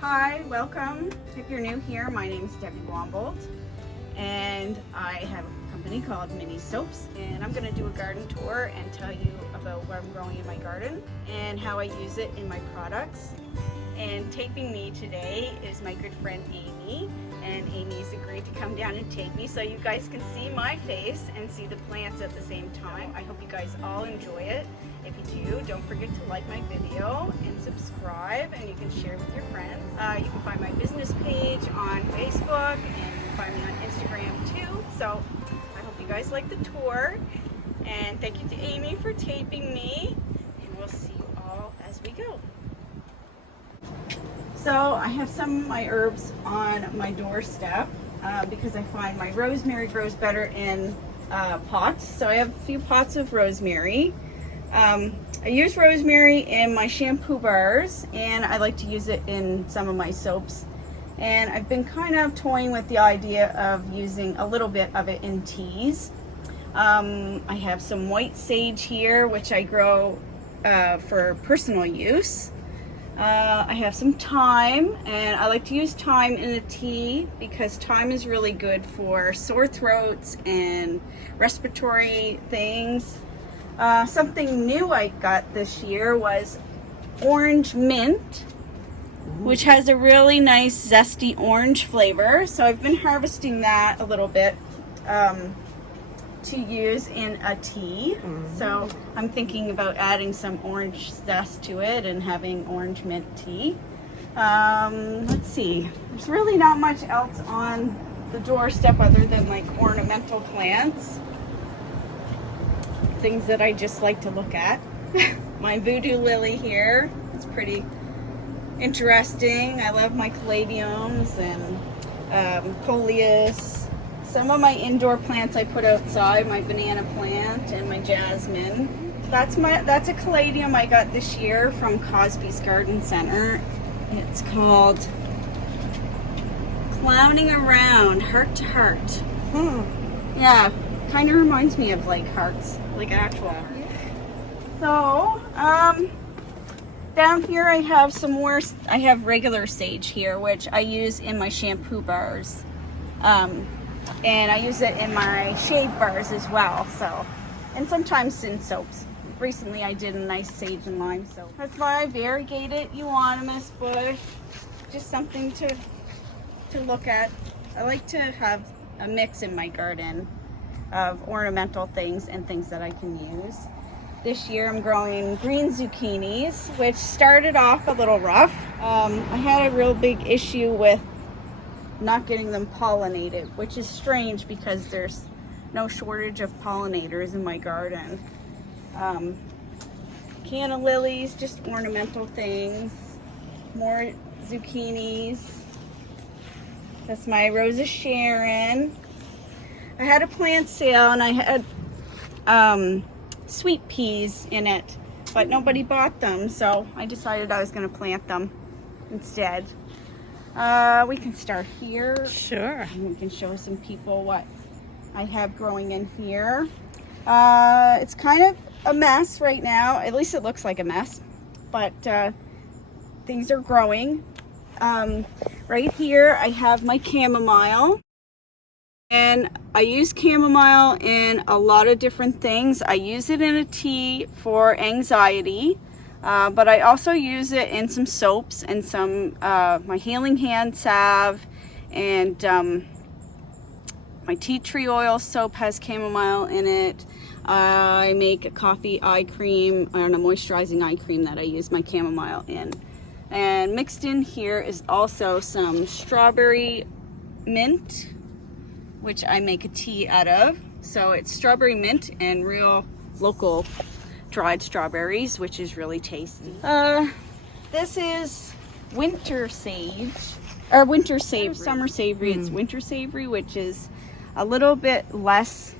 Hi, welcome. If you're new here, my name is Debbie Wombold, and I have a company called Mini Soaps, and I'm going to do a garden tour and tell you about what I'm growing in my garden and how I use it in my products. And taping me today is my good friend Amy, and Amy's agreed to come down and tape me so you guys can see my face and see the plants at the same time. I hope you guys all enjoy it. If you do, don't forget to like my video and subscribe, and you can share with your friends. You can find my business page on Facebook, and you can find me on Instagram too. So I hope you guys like the tour, and thank you to Amy for taping me, and we'll see you all as we go. So I have some of my herbs on my doorstep because I find my rosemary grows better in pots. So I have a few pots of rosemary. I use rosemary in my shampoo bars, and I like to use it in some of my soaps. And I've been kind of toying with the idea of using a little bit of it in teas. I have some white sage here, which I grow for personal use. I have some thyme, and I like to use thyme in a tea because thyme is really good for sore throats and respiratory things. Something new I got this year was orange mint, which has a really nice zesty orange flavor. So I've been harvesting that a little bit to use in a tea. So I'm thinking about adding some orange zest to it and having orange mint tea. Let's see, there's really not much else on the doorstep other than like ornamental plants, things that I just like to look at. My voodoo lily here, it's pretty interesting. I love my caladiums and coleus. Some of my indoor plants I put outside, my banana plant and my jasmine. That's a caladium I got this year from Cosby's Garden Center. It's called Clowning Around, Heart to Heart. Yeah, kind of reminds me of like hearts, like actual hearts. So, down here I have some more, I have regular sage here, which I use in my shampoo bars. And I use it in my shave bars as well, so, and sometimes in soaps. Recently I did a nice sage and lime soap. That's my variegated euonymus bush, just something to look at. I like to have a mix in my garden of ornamental things and things that I can use. This year I'm growing green zucchinis, which started off a little rough. I had a real big issue with not getting them pollinated, which is strange because there's no shortage of pollinators in my garden. Canna lilies, just ornamental things. More zucchinis. That's my Rose of Sharon. I had a plant sale and I had sweet peas in it, but nobody bought them, so I decided I was going to plant them instead. We can start here. Sure. And we can show some people what I have growing in here. It's kind of a mess right now. At least it looks like a mess, but things are growing. Right here I have my chamomile. And I use chamomile in a lot of different things. I use it in a tea for anxiety. But I also use it in some soaps and some my healing hand salve, and my tea tree oil soap has chamomile in it. I make a coffee eye cream and a moisturizing eye cream that I use my chamomile in. And mixed in here is also some strawberry mint, which I make a tea out of. So it's strawberry mint and real local dried strawberries, which is really tasty. This is winter sage, or winter savory. Summer savory, it's winter savory, which is a little bit less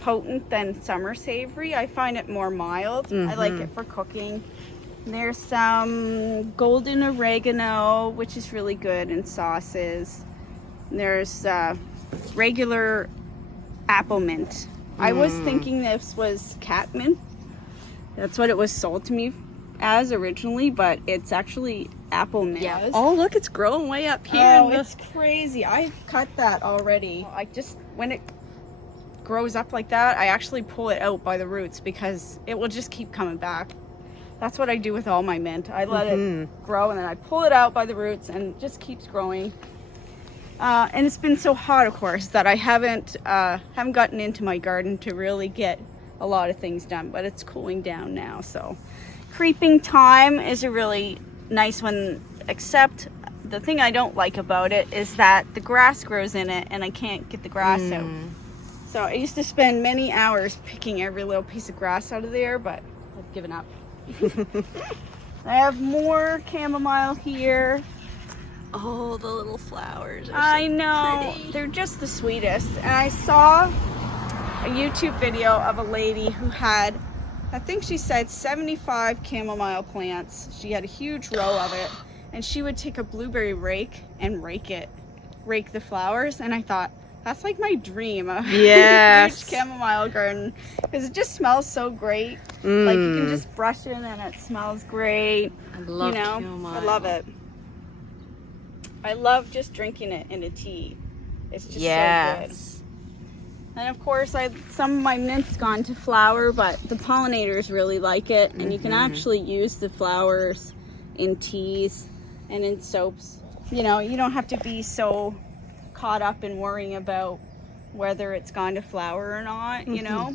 potent than summer savory. I find it more mild. I like it for cooking. There's some golden oregano, which is really good in sauces. There's regular apple mint. I was thinking this was cat mint. That's what it was sold to me as originally, but it's actually apple mint. Yeah. Oh, look, it's growing way up here. Oh, it's crazy. I cut that already. I just, when it grows up like that, I actually pull it out by the roots because it will just keep coming back. That's what I do with all my mint. I let it grow and then I pull it out by the roots and it just keeps growing. And it's been so hot, of course, that I haven't gotten into my garden to really get a lot of things done, but it's cooling down now. So creeping thyme is a really nice one, except the thing I don't like about it is that the grass grows in it and I can't get the grass out. So I used to spend many hours picking every little piece of grass out of there, but I've given up. I have more chamomile here. Oh, the little flowers are I know, pretty. They're just the sweetest. And I saw a YouTube video of a lady who had, I think she said 75 chamomile plants. She had a huge row of it, and she would take a blueberry rake and rake the flowers. And I thought, that's like my dream, a huge chamomile garden, because it just smells so great. Like you can just brush it and it smells great. I love chamomile. I love it. I love just drinking it in a tea. It's just so good. And of course, some of my mint's gone to flower, but the pollinators really like it, and you can actually use the flowers in teas and in soaps. You know, you don't have to be so caught up in worrying about whether it's gone to flower or not, you know.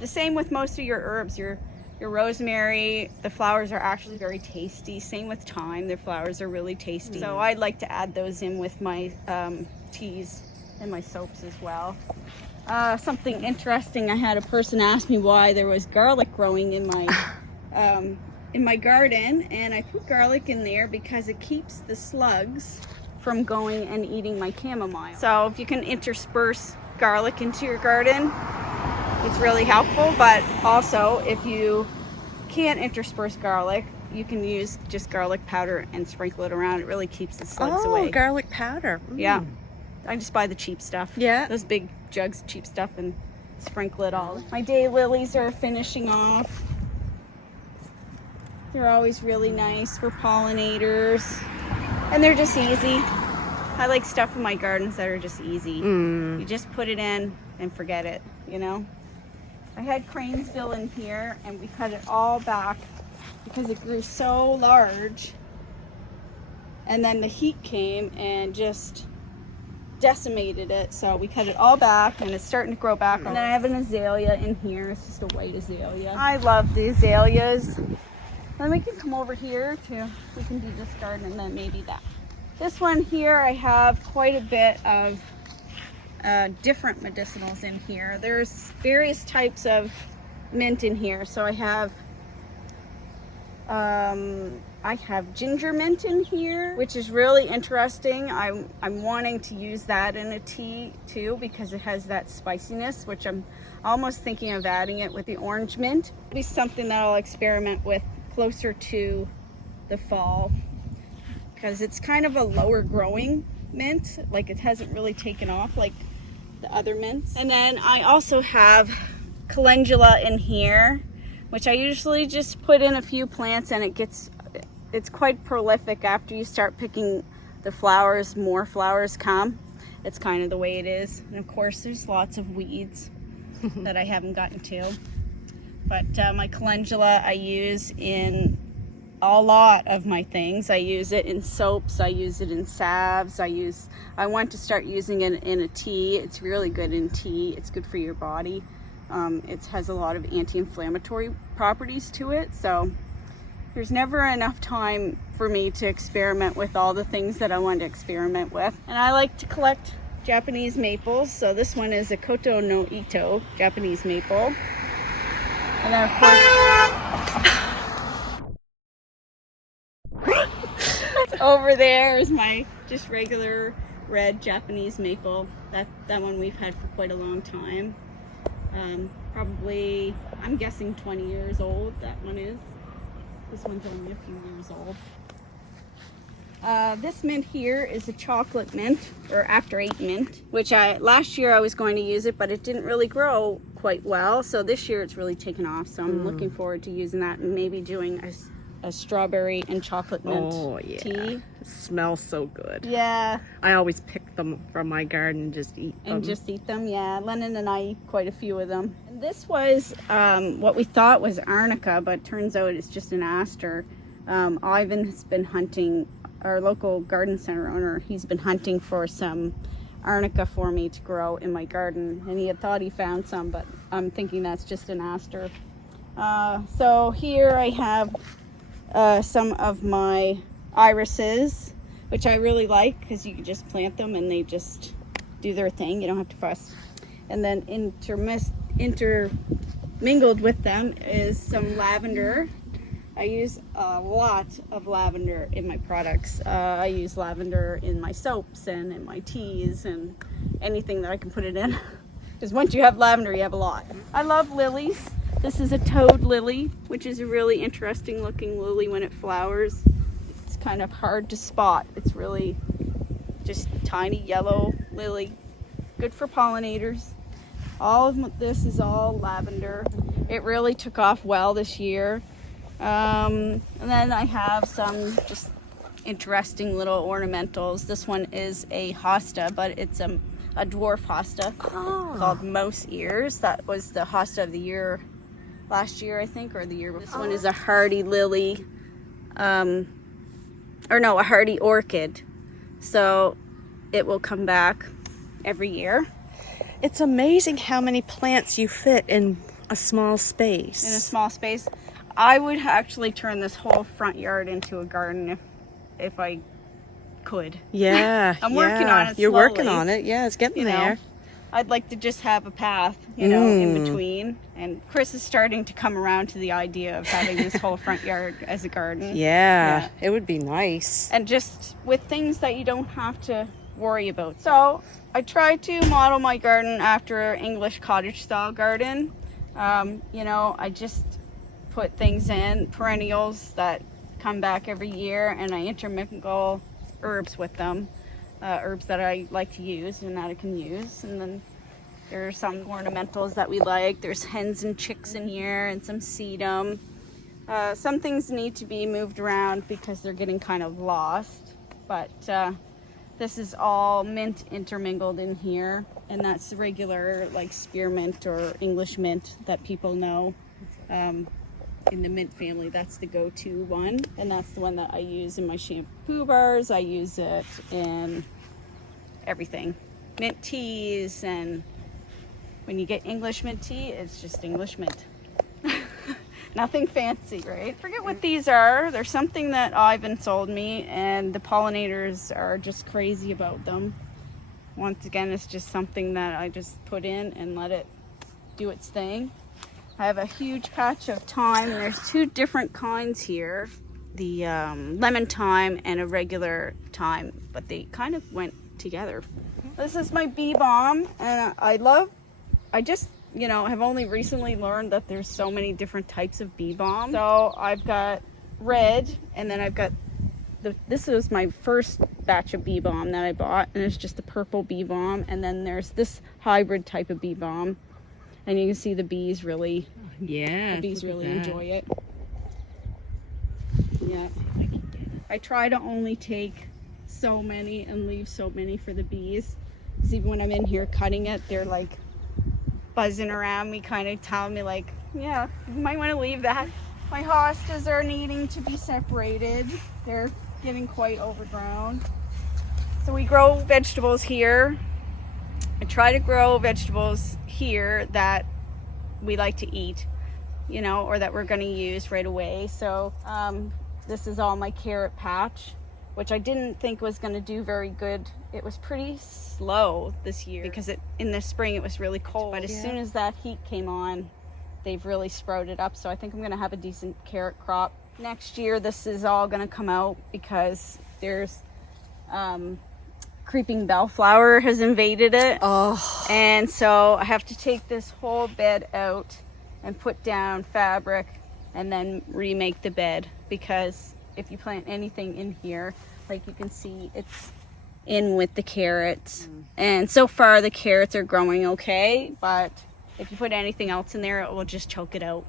The same with most of your herbs. Your rosemary, the flowers are actually very tasty. Same with thyme, their flowers are really tasty. So I'd like to add those in with my teas and my soaps as well. Something interesting, I had a person ask me why there was garlic growing in my garden, and I put garlic in there because it keeps the slugs from going and eating my chamomile. So if you can intersperse garlic into your garden, it's really helpful. But also, if you can't intersperse garlic, you can use just garlic powder and sprinkle it around. It really keeps the slugs away. Oh, garlic powder. Yeah. I just buy the cheap stuff. Yeah. Those big jugs of cheap stuff and sprinkle it all. My daylilies are finishing off. They're always really nice for pollinators. And they're just easy. I like stuff in my gardens that are just easy. You just put it in and forget it, you know? I had cranesbill in here and we cut it all back because it grew so large. And then the heat came and just decimated it, so we cut it all back and it's starting to grow back. And then I have an azalea in here. It's just a white azalea. I love the azaleas. Then we can come over here too. We can do this garden and then maybe that. This one here, I have quite a bit of different medicinals in here. There's various types of mint in here. So I have ginger mint in here, which is really interesting. I'm wanting to use that in a tea too because it has that spiciness, which I'm almost thinking of adding it with the orange mint. It'll be something that I'll experiment with closer to the fall because it's kind of a lower growing mint. Like it hasn't really taken off like the other mints. And then I also have calendula in here, which I usually just put in a few plants and it's quite prolific. After you start picking the flowers, more flowers come. It's kind of the way it is. And of course there's lots of weeds that I haven't gotten to. But my calendula I use in a lot of my things. I use it in soaps, I use it in salves, I want to start using it in a tea. It's really good in tea. It's good for your body. It has a lot of anti-inflammatory properties to it, so there's never enough time for me to experiment with all the things that I want to experiment with. And I like to collect Japanese maples, so this one is a Koto no Ito Japanese maple. And then of course over there is my just regular red Japanese maple. That one we've had for quite a long time. Probably, I'm guessing 20 years old, that one is. This one's only a few years old. This mint here is a chocolate mint, or after 8 mint, which last year I was going to use it, but it didn't really grow quite well. So this year it's really taken off. So I'm looking forward to using that and maybe doing a strawberry and chocolate mint Oh, yeah. tea. It smells so good. Yeah, I always pick them from my garden and just eat them. and just eat them. Yeah, Lennon and I eat quite a few of them. And this was what we thought was arnica, but turns out it's just an aster. Ivan has been hunting, our local garden center owner, he's been hunting for some arnica for me to grow in my garden, and he had thought he found some, but I'm thinking that's just an aster. So here I have some of my irises, which I really like because you can just plant them and they just do their thing. You don't have to fuss. And then intermingled with them is some lavender. I use a lot of lavender in my products. I use lavender in my soaps and in my teas and anything that I can put it in. Because once you have lavender, you have a lot. I love lilies. This is a toad lily, which is a really interesting looking lily when it flowers. It's kind of hard to spot. It's really just tiny yellow lily. Good for pollinators. All of this is all lavender. It really took off well this year. And then I have some just interesting little ornamentals. This one is a hosta, but it's a dwarf hosta called mouse ears. That was the hosta of the year last year, I think, or the year before. This one is a hardy lily, a hardy orchid. So it will come back every year. It's amazing how many plants you fit in a small space. In a small space. I would actually turn this whole front yard into a garden if I could. Yeah. I'm working on it You're slowly. working on it. Yeah, it's getting You know, there. I'd like to just have a path, in between. And Chris is starting to come around to the idea of having this whole front yard as a garden. Yeah, it would be nice. And just with things that you don't have to worry about. So I try to model my garden after English cottage style garden. I just put things in, perennials that come back every year, and I intermingle herbs with them. Herbs that I like to use and that I can use. And then there are some ornamentals that we like. There's hens and chicks in here and some sedum. Some things need to be moved around because they're getting kind of lost. But this is all mint intermingled in here. And that's the regular like spearmint or English mint that people know. In the mint family, that's the go-to one, and that's the one that I use in my shampoo bars. I use it in everything, mint teas, and when you get English mint tea, it's just English mint. Nothing fancy, right? Forget what these are. They're something that Ivan sold me, and the pollinators are just crazy about them. Once again, it's just something that I just put in and let it do its thing. I have a huge patch of thyme, and there's two different kinds here. The lemon thyme and a regular thyme, but they kind of went together. This is my bee balm, and I just, have only recently learned that there's so many different types of bee balm. So I've got red, and then I've got, this was my first batch of bee balm that I bought, and it's just the purple bee balm, and then there's this hybrid type of bee balm. And you can see the bees really, enjoy it. Yeah. I try to only take so many and leave so many for the bees. Because even when I'm in here cutting it, they're like buzzing around me, kind of telling me like, yeah, you might want to leave that. My hostas are needing to be separated. They're getting quite overgrown. So we grow vegetables here. I try to grow vegetables here that we like to eat, or that we're going to use right away. So this is all my carrot patch, which I didn't think was going to do very good. It was pretty slow this year because in the spring it was really cold. But as soon as that heat came on, they've really sprouted up. So I think I'm going to have a decent carrot crop. Next year this is all going to come out because there's creeping bellflower has invaded it. Oh. And so I have to take this whole bed out and put down fabric and then remake the bed, because if you plant anything in here, like you can see, it's in with the carrots. And so far the carrots are growing okay, but if you put anything else in there, it will just choke it out.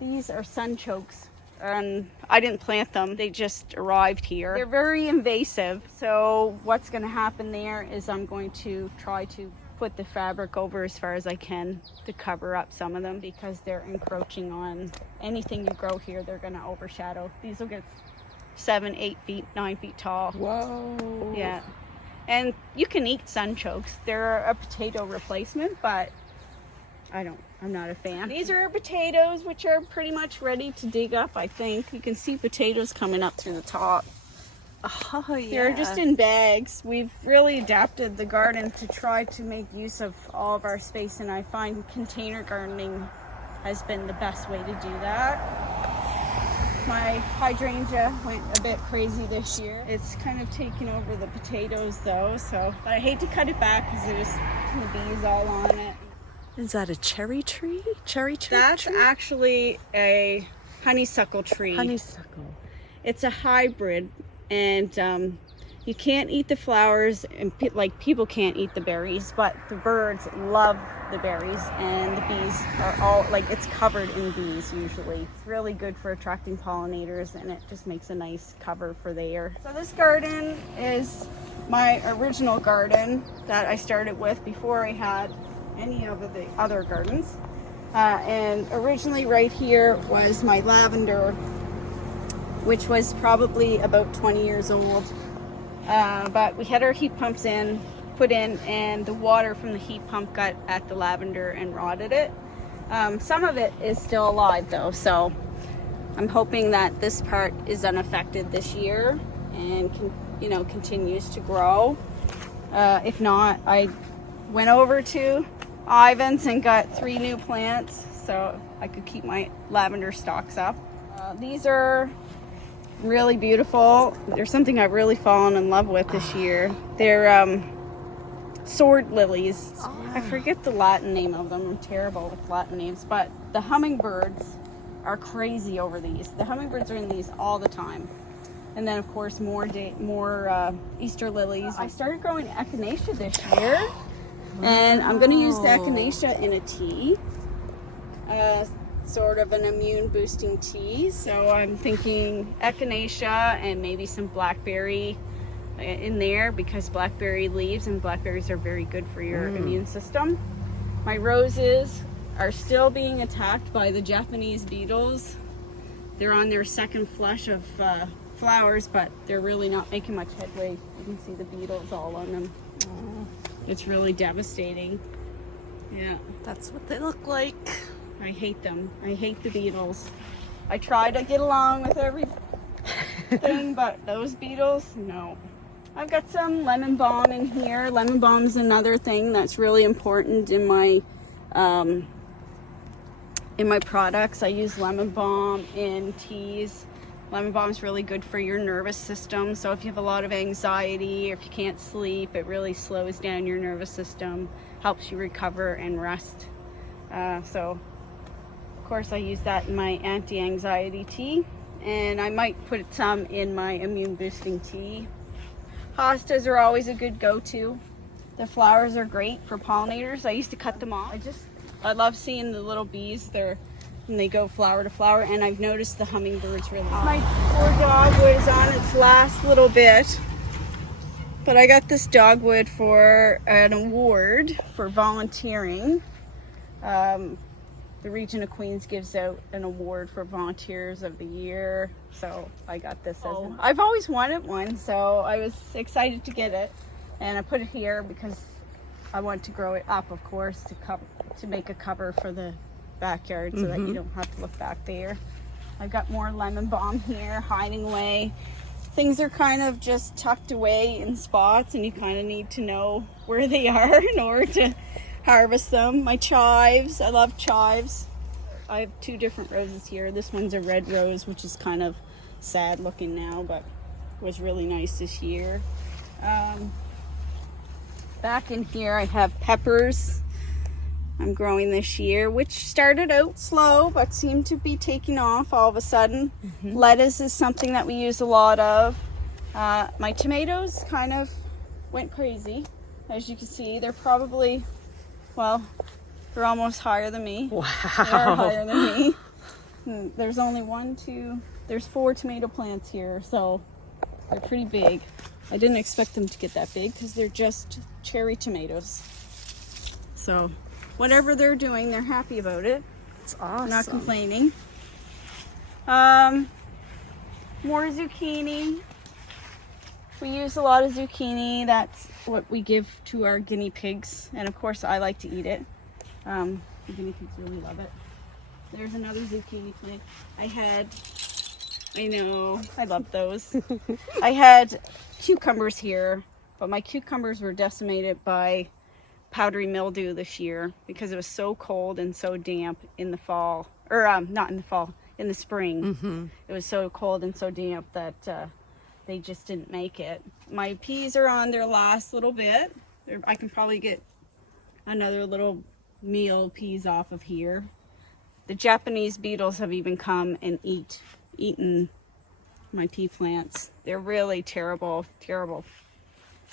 These are sunchokes. and I didn't plant them. They just arrived here. They're very invasive. So what's going to happen there is I'm going to try to put the fabric over as far as I can to cover up some of them, because they're encroaching on anything you grow here. They're going to overshadow. These will get 7, 8 feet, 9 feet tall. Whoa. Yeah. And you can eat sunchokes. They're a potato replacement, but I'm not a fan. These are potatoes, which are pretty much ready to dig up, I think. You can see potatoes coming up through the top. Oh, yeah. They're just in bags. We've really adapted the garden to try to make use of all of our space, and I find container gardening has been the best way to do that. My hydrangea went a bit crazy this year. It's kind of taken over the potatoes though, so I hate to cut it back because there's the bees all on it. Is that a cherry tree? Cherry tree? That's actually a honeysuckle tree. Honeysuckle. It's a hybrid, and you can't eat the flowers, and people can't eat the berries, but the birds love the berries, and the bees are all, it's covered in bees usually. It's really good for attracting pollinators, and it just makes a nice cover for there. So this garden is my original garden that I started with before I had any of the other gardens. And originally right here was my lavender, which was probably about 20 years old. But we had our heat pumps put in, and the water from the heat pump got at the lavender and rotted it. Some of it is still alive though, so I'm hoping that this part is unaffected this year and continues to grow. If not, I went over to Ivan's and got 3 new plants so I could keep my lavender stalks up. These are really beautiful. They're something I've really fallen in love with this year. They're sword lilies. I forget the Latin name of them. I'm terrible with Latin names, but the hummingbirds are crazy over these. The hummingbirds are in these all the time. And then of course more Easter lilies. I started growing echinacea this year, and I'm going to use the echinacea in a tea, sort of an immune boosting tea. So I'm thinking echinacea and maybe some blackberry in there, because blackberry leaves and blackberries are very good for your immune system. My roses are still being attacked by the Japanese beetles. They're on their second flush of flowers, but they're really not making much headway. You can see the beetles all on them. It's really devastating. Yeah, That's what they look like. I hate them. I hate the beetles. I try to get along with everything, but those beetles, no. I've got some lemon balm in here. Lemon balm is another thing that's really important in my products. I use lemon balm in teas. Lemon balm is really good for your nervous system. So if you have a lot of anxiety, or if you can't sleep, it really slows down your nervous system, helps you recover and rest. So of course I use that in my anti-anxiety tea, and I might put some in my immune boosting tea. Hostas are always a good go-to. The flowers are great for pollinators. I used to cut them off. I love seeing the little bees there when they go flower to flower, and I've noticed the hummingbirds really. My poor dogwood is on its last little bit, but I got this dogwood for an award for volunteering. The Region of Queens gives out an award for volunteers of the year, so I got this. I've always wanted one, so I was excited to get it, and I put it here because I want to grow it up, of course, to make a cover for the backyard, so that you don't have to look back there. I've got more lemon balm here hiding away. Things are kind of just tucked away in spots, and you kind of need to know where they are in order to harvest them. My chives, I love chives. I have 2 different roses here. This one's a red rose, which is kind of sad looking now, but was really nice this year. Back in here I have peppers I'm growing this year, which started out slow but seemed to be taking off all of a sudden. Lettuce is something that we use a lot of. My tomatoes kind of went crazy. As you can see, they're probably, well, they're almost higher than me. Wow. They're higher than me. There's only 1, 2, There's 4 tomato plants here, so they're pretty big. I didn't expect them to get that big because they're just cherry tomatoes. So whatever they're doing, they're happy about it. It's awesome. Not complaining. More zucchini. We use a lot of zucchini. That's what we give to our guinea pigs. And of course, I like to eat it. The guinea pigs really love it. There's another zucchini plant. I know, I love those. I had cucumbers here, but my cucumbers were decimated by powdery mildew this year because it was so cold and so damp in the fall. Or not in the fall, in the spring. It was so cold and so damp that they just didn't make it. My peas are on their last little bit. I can probably get another little meal peas off of here. The Japanese beetles have even come and eaten my pea plants. They're really terrible.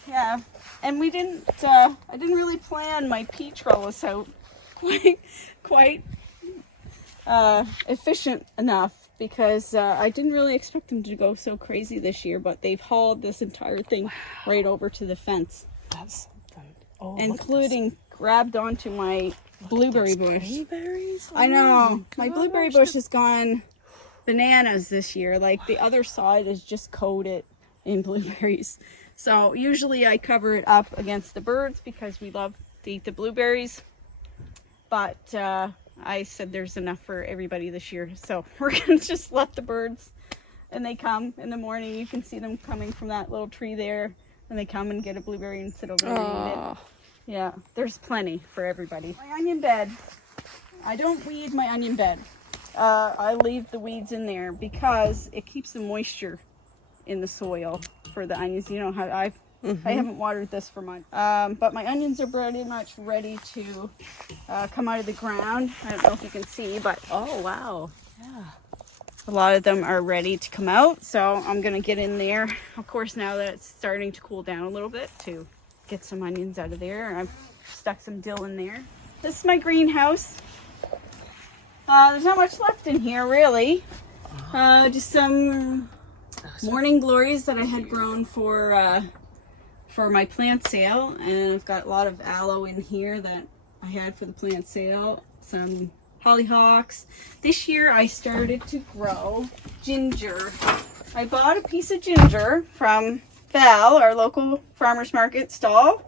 Yeah, and I didn't really plan my pea trellis out quite efficient enough, because I didn't really expect them to go so crazy this year, but they've hauled this entire thing right over to the fence. That's something. Oh, including grabbed onto my blueberry bush. Blueberries? I know. Oh, My blueberry bush has gone bananas this year. Like, the other side is just coated in blueberries. So usually I cover it up against the birds because we love to eat the blueberries. But I said there's enough for everybody this year. So we're going to just let the birds, and they come in the morning. You can see them coming from that little tree there. And they come and get a blueberry and sit over there and eat it. Yeah, there's plenty for everybody. My onion bed. I don't weed my onion bed. I leave the weeds in there because it keeps the moisture in the soil for the onions. You know how I haven't watered this for months. But my onions are pretty much ready to come out of the ground. I don't know if you can see, but Oh, wow. yeah, a lot of them are ready to come out. So I'm gonna get in there. Of course, now that it's starting to cool down a little bit, to get some onions out of there. I've stuck some dill in there. This is my greenhouse. There's not much left in here, really. Just some morning glories that I had grown for my plant sale, and I've got a lot of aloe in here that I had for the plant sale. Some hollyhocks. This year I started to grow ginger. I bought a piece of ginger from Val, our local farmer's market stall,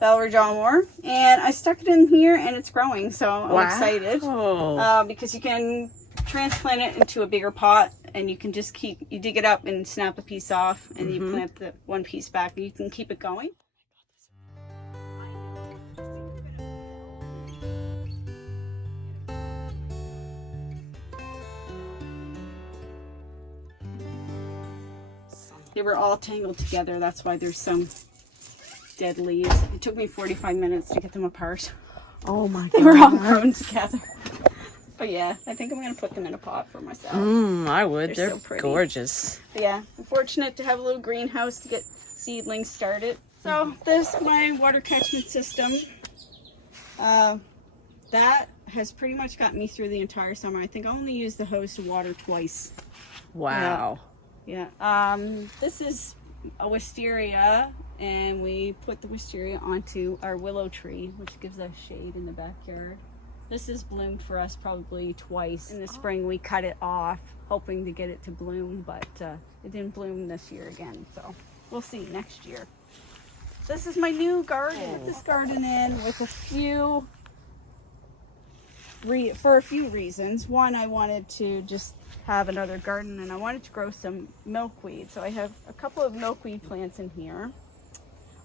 Val Rajalmore, and I stuck it in here and it's growing, so I'm excited. Because you can transplant it into a bigger pot, and you can just you dig it up and snap a piece off, and you plant the one piece back, and you can keep it going. They were all tangled together. That's why there's some dead leaves. It took me 45 minutes to get them apart. Oh my god. They were all grown together. But yeah, I think I'm going to put them in a pot for myself. I would. They're so pretty. gorgeous. But yeah, I'm fortunate to have a little greenhouse to get seedlings started. So this is my water catchment system. That has pretty much got me through the entire summer. I think I only used the hose to water twice. Wow. Yeah. This is a wisteria, and we put the wisteria onto our willow tree, which gives us shade in the backyard. This has bloomed for us probably twice. In the spring we cut it off, hoping to get it to bloom, but it didn't bloom this year again, so we'll see next year. This is my new garden. I put this garden in with for a few reasons. One, I wanted to just have another garden, and I wanted to grow some milkweed. So I have a couple of milkweed plants in here.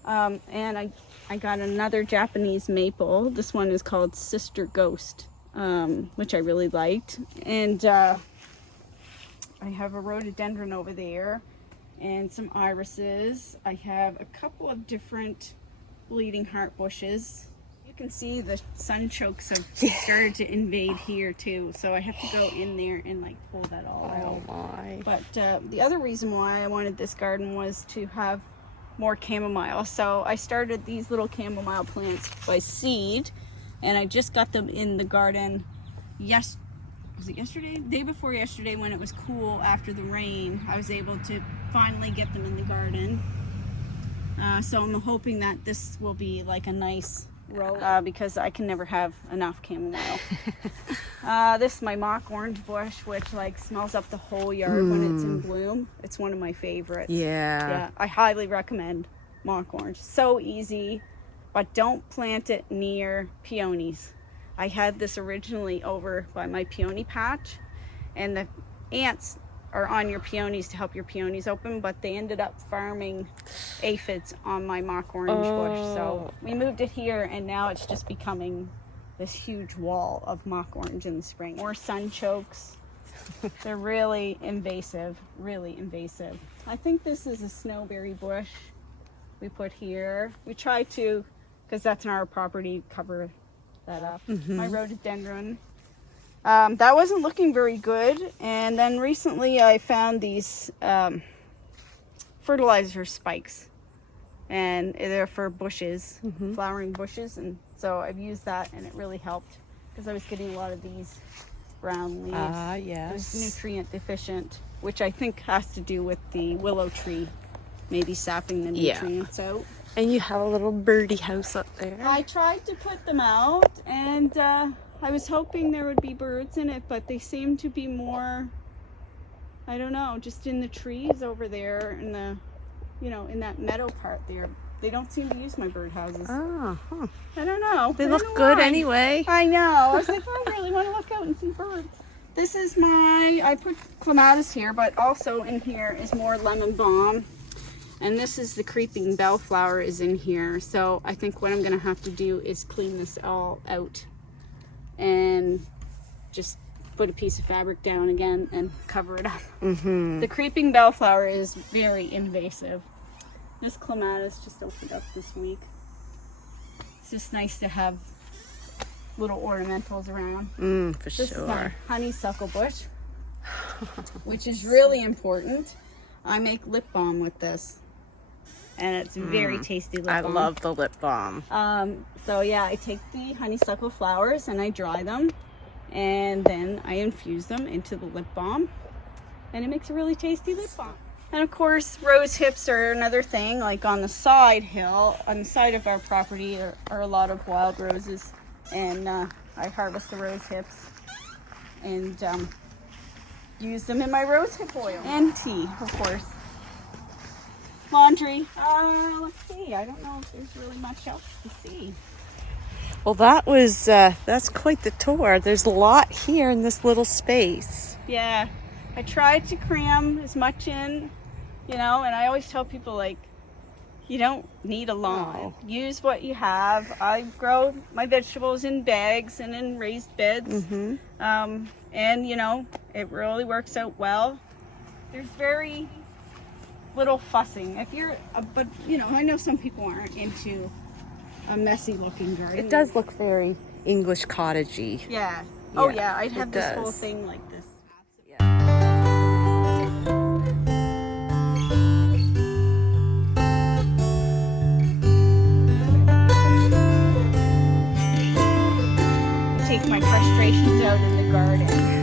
And I got another Japanese maple. This one is called Sister Ghost, which I really liked. And I have a rhododendron over there and some irises. I have a couple of different bleeding heart bushes. You can see the sunchokes have started to invade here too, so I have to go in there and like pull that all out. Oh my. But the other reason why I wanted this garden was to have more chamomile. So I started these little chamomile plants by seed, and I just got them in the garden was it yesterday? Day before yesterday, when it was cool after the rain, I was able to finally get them in the garden. So I'm hoping that this will be like a nice row because I can never have enough chamomile. This is my mock orange bush, which like smells up the whole yard when it's in bloom. It's one of my favorites. Yeah, I highly recommend mock orange. So easy, but don't plant it near peonies. I had this originally over by my peony patch, and the ants are on your peonies to help your peonies open, but they ended up farming aphids on my mock orange bush. So we moved it here, and now it's just becoming this huge wall of mock orange in the spring. More sunchokes. They're really invasive, really invasive. I think this is a snowberry bush we put here. We try to, because that's on our property, cover that up. My rhododendron. That wasn't looking very good, and then recently I found these fertilizer spikes, and they're for bushes, flowering bushes, and so I've used that, and it really helped because I was getting a lot of these brown leaves. Yes. It's nutrient deficient, which I think has to do with the willow tree maybe sapping the nutrients out. And you have a little birdie house up there. I tried to put them out, and I was hoping there would be birds in it, but they seem to be more, I don't know, just in the trees over there in the, you know, in that meadow part there. They don't seem to use my birdhouses. I don't know. They look good anyway. I know. I was like, I really want to look out and see birds. This is I put clematis here, but also in here is more lemon balm. And this is the creeping bellflower is in here. So I think what I'm going to have to do is clean this all out and just put a piece of fabric down again and cover it up. The creeping bellflower is very invasive. This clematis just opened up this week. It's just nice to have little ornamentals around. For This is my sure. honeysuckle bush, which is really important. I make lip balm with this, and it's very tasty lip balm. I love the lip balm. So yeah, I take the honeysuckle flowers and I dry them, and then I infuse them into the lip balm, and it makes a really tasty lip balm. And of course, rose hips are another thing. Like on the side hill, on the side of our property, are a lot of wild roses, and I harvest the rose hips and use them in my rose hip oil and tea, of course. Laundry. Let's see. I don't know if there's really much else to see. Well, that's quite the tour. There's a lot here in this little space. Yeah, I tried to cram as much in, you know, and I always tell people, like, you don't need a lawn. Use what you have. I grow my vegetables in bags and in raised beds. And, you know, it really works out well. There's very little fussing. If you're, but, you know, I know some people aren't into a messy looking garden. It does look very English cottagey. Yeah. Oh, yeah. I'd it have this whole does. thing like this. Take my frustrations out in the garden.